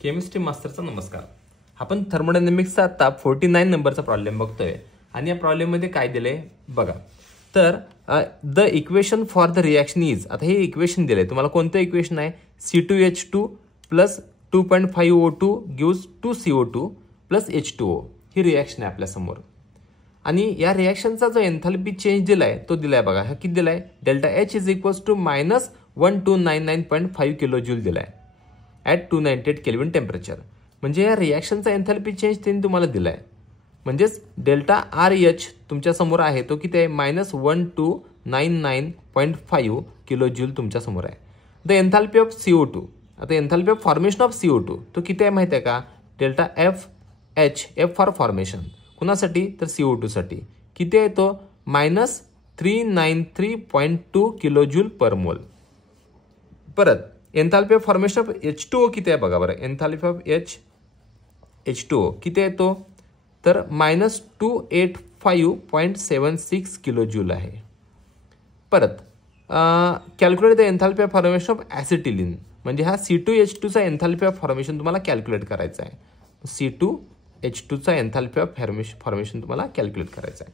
Chemistry मास्टरचा नमस्कार. आपण थर्मोडायनॅमिक्सचा आता 49 नंबरचा प्रॉब्लेम बघतोय आणि या प्रॉब्लेम मध्ये काय दिलंय बघा. तर the equation for the reaction is, आता हे इक्वेशन दिलंय तुम्हाला. कोणतं इक्वेशन आहे? C2H2 plus 2.5O2 gives 2CO2 plus H2O. ही रिएक्शन आहे आपल्या समोर आणि या रिएक्शनचा जो एन्थॅल्पी चेंज दिलाय तो दिलाय बघा. हा किती दिलाय? Delta H is equals to -1299.5 kilo joule दिलाय ॲट 298 केल्विन टेम्परेचर. म्हणजे या रिएक्शनचा एन्थॅल्पी चेंज त्यांनी तुम्हाला दिलाय. म्हणजेच डेल्टा RH तुमच्या समोर आहे तो किती आहे? -1299.5 किलो जूल तुमच्या समोर आहे. द एन्थॅल्पी ऑफ CO2, आता एन्थॅल्पी ऑफ फॉर्मेशन ऑफ CO2 तो किती आहे माहिती आहे का? Delta FH, F for formation कुणासाठी? तर CO2 साठी. किती आहे तो? -393.2 किलो जूल पर मोल. परत एन्थॅल्पी ऑफ फॉर्मेशन ऑफ H2O किती आहे बघा बरं. एन्थॅल्पी ऑफ H2O किती आहे तो? तर -285.76 किलो जूल आहे. परत calculate the enthalpy of formation of acetylene, म्हणजे हा C2H2चा एन्थॅल्पी ऑफ फॉर्मेशन तुम्हाला कॅल्क्युलेट करायचा आहे. C2H2चा एन्थॅल्पी ऑफ फॉर्मेशन तुम्हाला कॅल्क्युलेट करायचा आहे.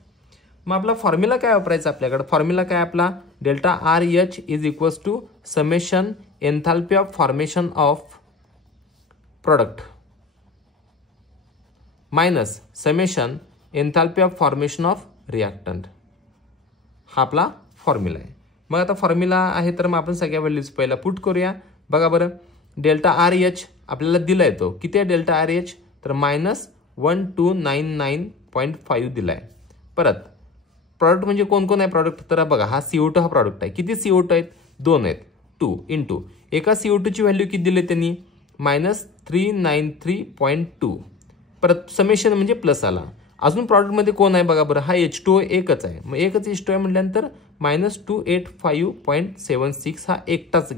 मग आपला फॉर्म्युला काय वापरायचा आपल्याकडे? फॉर्म्युला काय आपला? Delta RH is equals to summation enthalpy of formation of product minus summation enthalpy of formation of reactant. हा आपला फॉर्म्युला आहे. मग आता फॉर्म्युला आहे तर मग आपण सगळ्या व्हॅल्यूज पहिला पुट करूया. बघा बरं, डेल्टा RH आपल्याला दिलाय तो किती आहे? डेल्टा RH तर -1299.5 दिलाय. परत प्रॉडक्ट म्हणजे कोण कोण आहे प्रॉडक्ट? तर बघा हा CO2 हा प्रॉडक्ट आहे. किती CO2 आहेत? 2 आहेत. 2 इंटू एका CO2ची व्हॅल्यू किती दिली त्यांनी? -393.2. परत समेशन म्हणजे प्लस आला. अजून प्रॉडक्टमध्ये कोण आहे बघा बरं. हा H2O एकच आहे. मग एकच H2O आहे म्हटल्यानंतर -285.76 हा एकच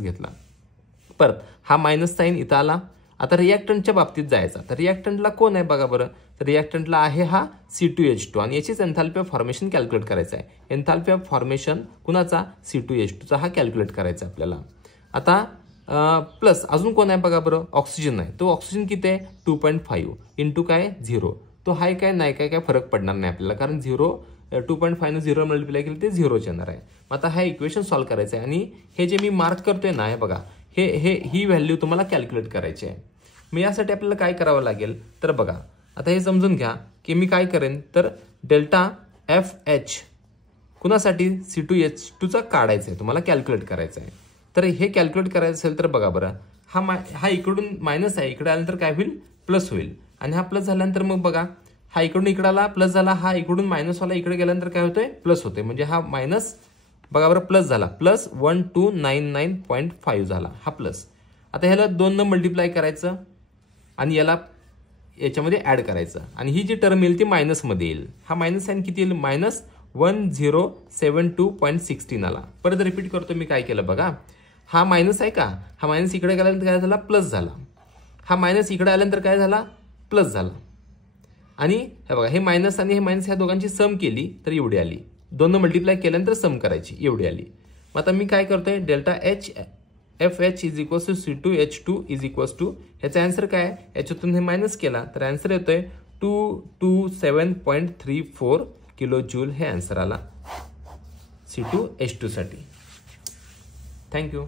घेतला. परत हा मायनस साईन इथं आला. आता रिॲक्टंटच्या बाबतीत जायचा. तर रिॲक्टंटला कोण आहे बघा बरं. तर रिॲक्टंटला आहे हा C2H2 आणि याचीच एन्थॅल्पी ऑफ फॉर्मेशन कॅल्क्युलेट करायचं आहे. एन्थॅल्पी ऑफ फॉर्मेशन कुणाचा? C2H2चा हा कॅल्क्युलेट करायचा आपल्याला. आता प्लस अजून कोण आहे बघा बरं. ऑक्सिजन आहे. तो ऑक्सिजन किती आहे? 2.5 इंटू काय? 0. तो हाय काय नाही काय फरक पडणार नाही आपल्याला, कारण 2.5 ने 0 मल्टिप्लाय केलं ते 0 येणार आहे. मग आता हा इक्वेशन सॉल्व्ह करायचं आहे आणि हे जे मी मार्क करतोय ना हे बघा, ही व्हॅल्यू तुम्हाला कॅल्क्युलेट करायची आहे. मग यासाठी आपल्याला काय करावं लागेल तर बघा, आता हे समजून घ्या की मी काय करेन तर डेल्टा FH कुणासाठी? C2H2चा काढायचं आहे तुम्हाला, कॅल्क्युलेट करायचं आहे. तर हे कॅल्क्युलेट करायचं असेल तर बघा बरं, हा इकडून मायनस आहे, इकडे आल्यानंतर काय होईल? प्लस होईल. आणि हा प्लस झाल्यानंतर मग बघा हा इकडून इकडे आला प्लस झाला, हा इकडून मायनस वाला इकडे गेल्यानंतर काय होतोय? प्लस होते. म्हणजे हा मायनस बघा बरं प्लस झाला, प्लस 1299.5 झाला हा प्लस. आता ह्याला 2 न मल्टिप्लाय करायचं आणि याच्यामध्ये ऍड करायचं आणि ही जी टर्म येईल ती मायनसमध्ये येईल. हा मायनस साईन किती येईल? -1072.16 आला. परत रिपीट करतो मी काय केलं बघा. हा मायनस आहे का? हा मायनस इकडे गेल्यानंतर काय झाला? प्लस झाला. हा मायनस इकडे आल्यानंतर काय झाला? प्लस झाला. आणि हे बघा हे मायनस आणि हे मायनस ह्या दोघांची सम केली तर एवढी आली. 2 न मल्टिप्लाय केल्यानंतर सम करायची, एवढी आली. मग आता मी काय करतोय? Delta FH is equals to C2H2 is equals to, ह्याचा आन्सर काय? याच्यातून हे मायनस केला तर आन्सर येतोय 227.34 किलो जूल. हे आन्सर आला C2H2 साठी. थँक्यू.